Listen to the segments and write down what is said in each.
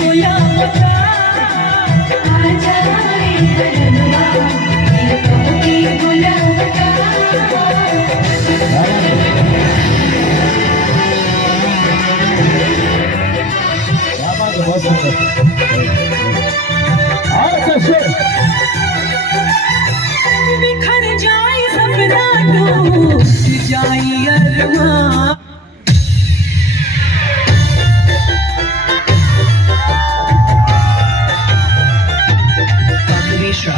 बुलावता आ जाए बरनवा दिल तोहके बुलावता। बिखर जाए सपना टूट जाए अरमान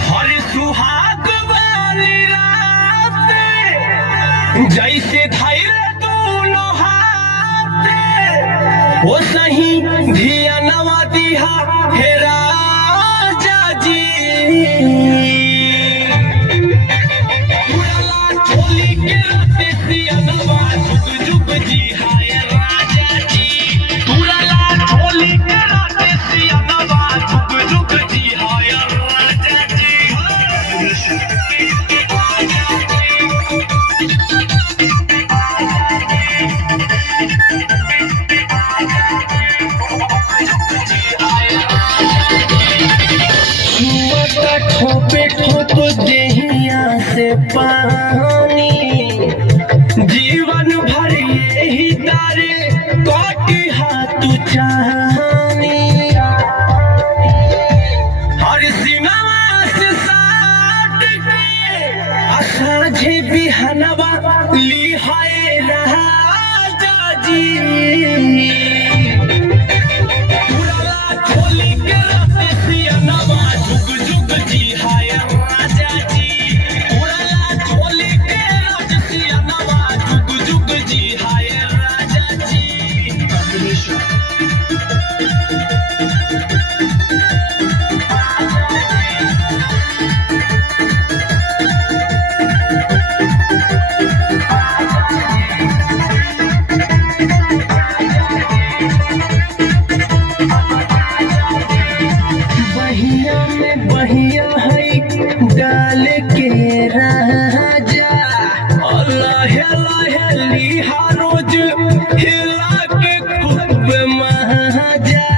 हर सुहाग वाली रात जैसे धैर्य दोनों हाथ वो सही धिया नवा दिहा हे राजा जी। उड़ाला चोली के राते सिया नवा जुग जुग जी हाय राजा जी। उड़ाला चोली के राते सिया नवा जुग जुग जी हाय राजा जी। ठोपे ठोप देहिया से पानी जीवन भर यही तारे काटी हाथ चाहनी। हर सिनेमा से साथ के साझे बिहनवा ली हाय राजा जी। उड़ाला चोली के राते सिया नवा जुग जुग जी हाय राजा जी। उड़ाला चोली के राते सिया नवा जुग जुग जी हाय राजा जी। बहिया में बहिया है डाल के राजा लहे लहे लिहा रोज हिला के खूब महाजा।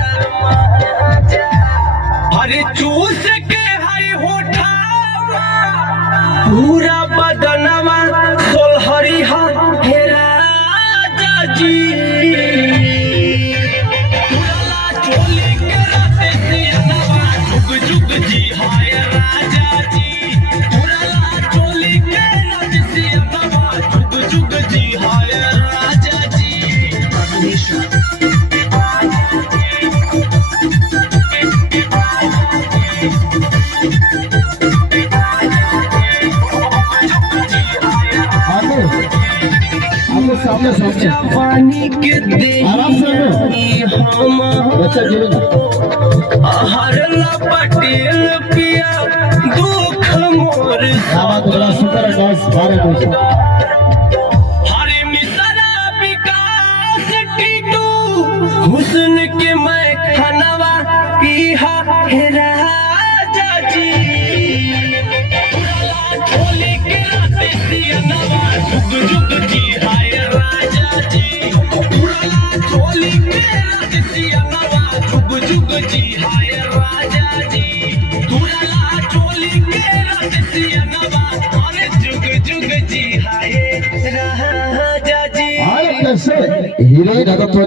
हरे चूस के हरी होठावा पूरा बदनवा सोलहरी हे राजा जी। उड़ाला चोली के राते सिया नवा जुग जुग जी हाय राजा जी। उड़ाला चोली के राते सिया नवा जुग जुग जी हाय राजा जी। सामने जवानी के देही हम हरला पटेल पिया दुख मोर हरे मिसरा विकास टीटू हुस्न के मैं खनवा पीहा हे राजा जी। उड़ाला चोली के राते सिया नवा जुग जुग जी हाय राजा जी। उड़ाला चोली के राते सिया नवा जुग जुग जी हाय राजा जी। उड़ाला चोली के राते सिया नवा अरे जुग जुग जी हाय राजा जी। हीरो